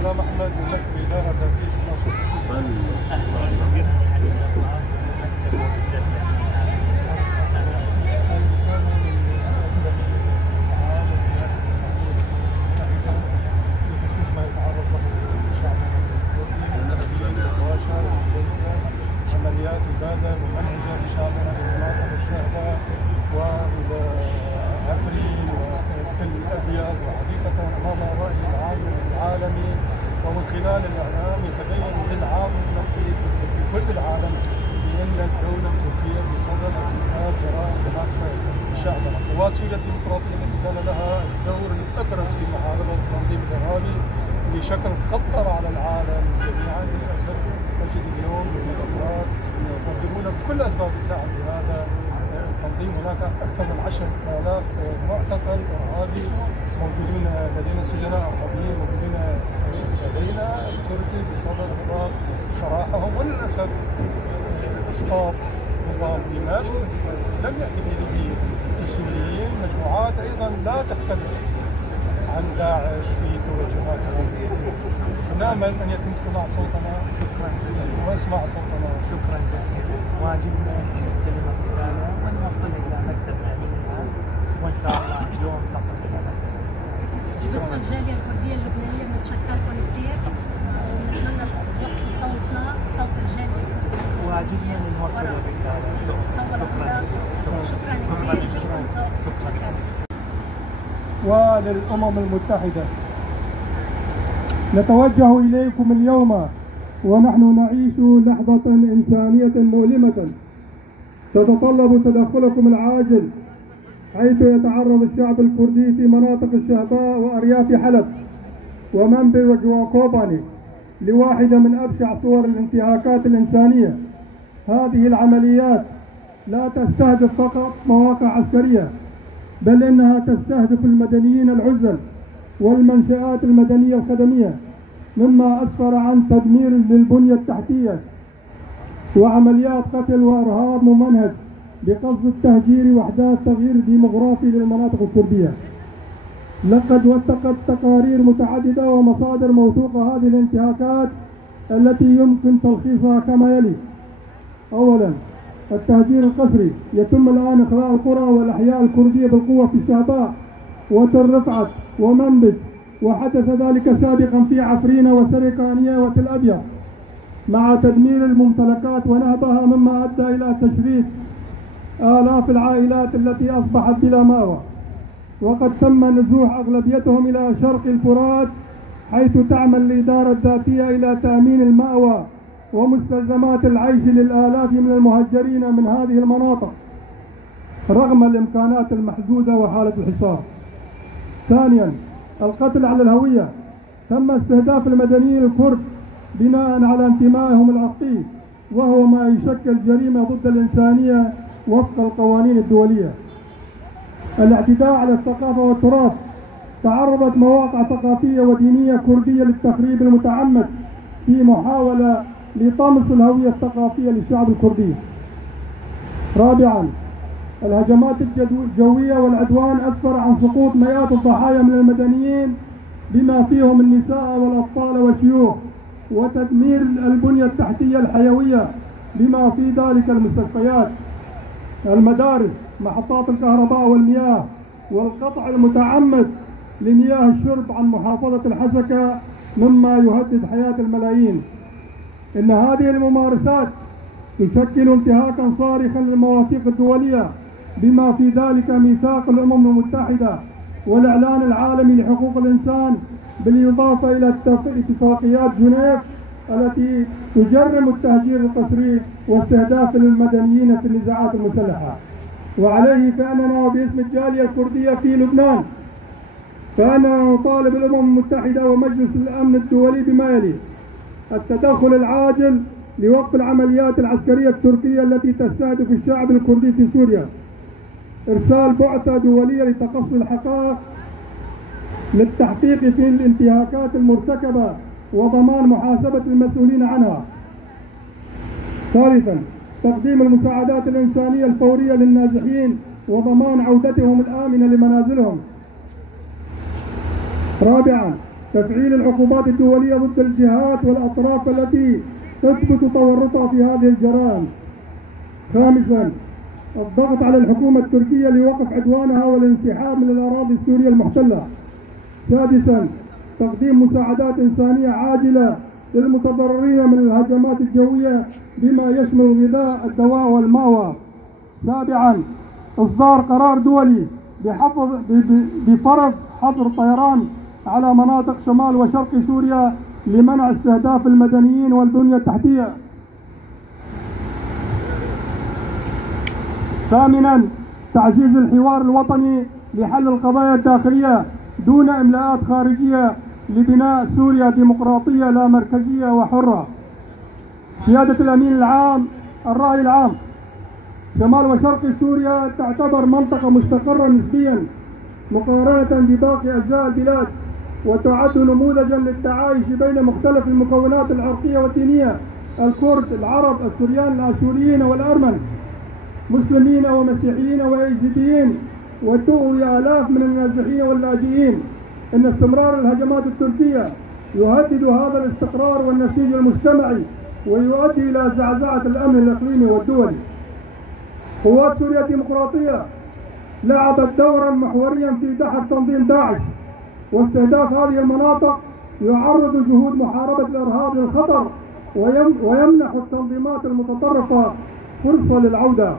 سلام أحمد المكتب إدارة تفتيش ناشط عمليات إبادة ممنهجة لشعبنا في المناطق الشاهدة وإلى عفرين وتل الأبيض وحقيقة أمام الرأي العام العالمي ومن خلال الإعلام يتبين للعامة في كل العالم بأن الدولة التركية بصدد ارتكاب جرائم بحق شعبنا. قوات سوريا الديمقراطية التي كان لها الدور الأبرز في محاربة التنظيم الإرهابي بشكل خطر على العالم جميعا، للأسف نجد اليوم من الأفراد يقدمون بكل أسباب الدعم لهذا التنظيم. هناك أكثر من 10,000 معتقل إرهابي موجودون لدينا، سجناء إرهابيين موجودين لدينا. تركيا بصدد إطلاق سراحهم وللأسف إسقاط نظام دمشق لم يأتي به السوريين، مجموعات أيضا لا تختلف عن داعش في توجهاتهم. نأمل أن يتم سماع صوتنا. شكرا واسمع صوتنا. شكرا جزيلا. واجبنا نستلم الرسالة ونوصلها إلى مكتب أمينها، وإن شاء الله اليوم نصل إلى مكتب. باسم الجالية الكردية اللبنانية بنتشكركم كثير ونتمنى توصلوا صوتنا، صوت الجالية الكردية. واجبنا نوصل الرسالة. شكرا كثير. شكرا. وللأمم المتحدة نتوجه إليكم اليوم ونحن نعيش لحظة إنسانية مؤلمة تتطلب تدخلكم العاجل، حيث يتعرض الشعب الكردي في مناطق الشهباء وأرياف حلب ومنبج وكوباني لواحدة من أبشع صور الانتهاكات الإنسانية. هذه العمليات لا تستهدف فقط مواقع عسكرية، بل إنها تستهدف المدنيين العزل والمنشآت المدنية الخدمية، مما أسفر عن تدمير للبنية التحتية وعمليات قتل وإرهاب ممنهج بقصد التهجير وإحداث تغيير ديموغرافي للمناطق الكردية. لقد وثقت تقارير متعددة ومصادر موثوقة هذه الانتهاكات التي يمكن تلخيصها كما يلي. أولاً، التهجير القسري. يتم الآن إخلاء القرى والأحياء الكردية بالقوة في الشهباء وتل رفعت ومنبج، وحدث ذلك سابقا في عفرين وسرقانية وتل أبيض، مع تدمير الممتلكات ونهبها، مما أدى إلى تشريد آلاف العائلات التي أصبحت بلا مأوى. وقد تم نزوح أغلبيتهم إلى شرق الفرات، حيث تعمل الإدارة الذاتية إلى تأمين المأوى ومستلزمات العيش للآلاف من المهجرين من هذه المناطق رغم الإمكانات المحدودة وحالة الحصار. ثانيا، القتل على الهوية. تم استهداف المدنيين الكرد بناء على انتمائهم العرقي، وهو ما يشكل جريمة ضد الإنسانية وفق القوانين الدولية. الاعتداء على الثقافة والتراث. تعرضت مواقع ثقافية ودينية كردية للتخريب المتعمد في محاولة لطمس الهوية الثقافية للشعب الكردي. رابعا، الهجمات الجوية والعدوان أسفر عن سقوط مئات الضحايا من المدنيين بما فيهم النساء والأطفال والشيوخ، وتدمير البنية التحتية الحيوية بما في ذلك المستشفيات، المدارس، محطات الكهرباء والمياه، والقطع المتعمد لمياه الشرب عن محافظة الحسكة، مما يهدد حياة الملايين. إن هذه الممارسات تشكل انتهاكا صارخا للمواثيق الدولية بما في ذلك ميثاق الأمم المتحدة والإعلان العالمي لحقوق الإنسان، بالإضافة إلى اتفاقيات جنيف التي تجرم التهجير القسري واستهداف المدنيين في النزاعات المسلحة. وعليه فإننا وباسم الجالية الكردية في لبنان فإننا نطالب الأمم المتحدة ومجلس الأمن الدولي بما يلي: التدخل العاجل لوقف العمليات العسكرية التركية التي تستهدف الشعب الكردي في سوريا، إرسال بعثة دولية لتقصي الحقائق للتحقيق في الانتهاكات المرتكبة وضمان محاسبة المسؤولين عنها. ثالثا، تقديم المساعدات الإنسانية الفورية للنازحين وضمان عودتهم الآمنة لمنازلهم. رابعا، تفعيل العقوبات الدولية ضد الجهات والأطراف التي تثبت تورطها في هذه الجرائم. خامسا الضغط على الحكومة التركية لوقف عدوانها والانسحاب من الأراضي السورية المحتلة. سادسا تقديم مساعدات إنسانية عاجلة للمتضررين من الهجمات الجوية بما يشمل الغذاء، الدواء والمأوى. سابعا إصدار قرار دولي بفرض حظر طيران على مناطق شمال وشرق سوريا لمنع استهداف المدنيين والبنية التحتية. ثامنا تعزيز الحوار الوطني لحل القضايا الداخلية دون إملاءات خارجية لبناء سوريا ديمقراطية لا مركزية وحرة. سيادة الأمين العام، الرأي العام: شمال وشرق سوريا تعتبر منطقة مستقرة نسبيا مقارنة بباقي أجزاء البلاد، وتعد نموذجا للتعايش بين مختلف المكونات العرقية والدينية: الكرد، العرب، السوريان، الآشوريين والأرمن، مسلمين ومسيحيين ويزيديين، وتؤوي آلاف من النازحين واللاجئين. إن استمرار الهجمات التركية يهدد هذا الاستقرار والنسيج المجتمعي ويؤدي إلى زعزعة الأمن الإقليمي والدولي. قوات سوريا الديمقراطية لعبت دورا محوريا في دحر تنظيم داعش، واستهداف هذه المناطق يعرض جهود محاربة الإرهاب للخطر ويمنح التنظيمات المتطرفة فرصة للعودة.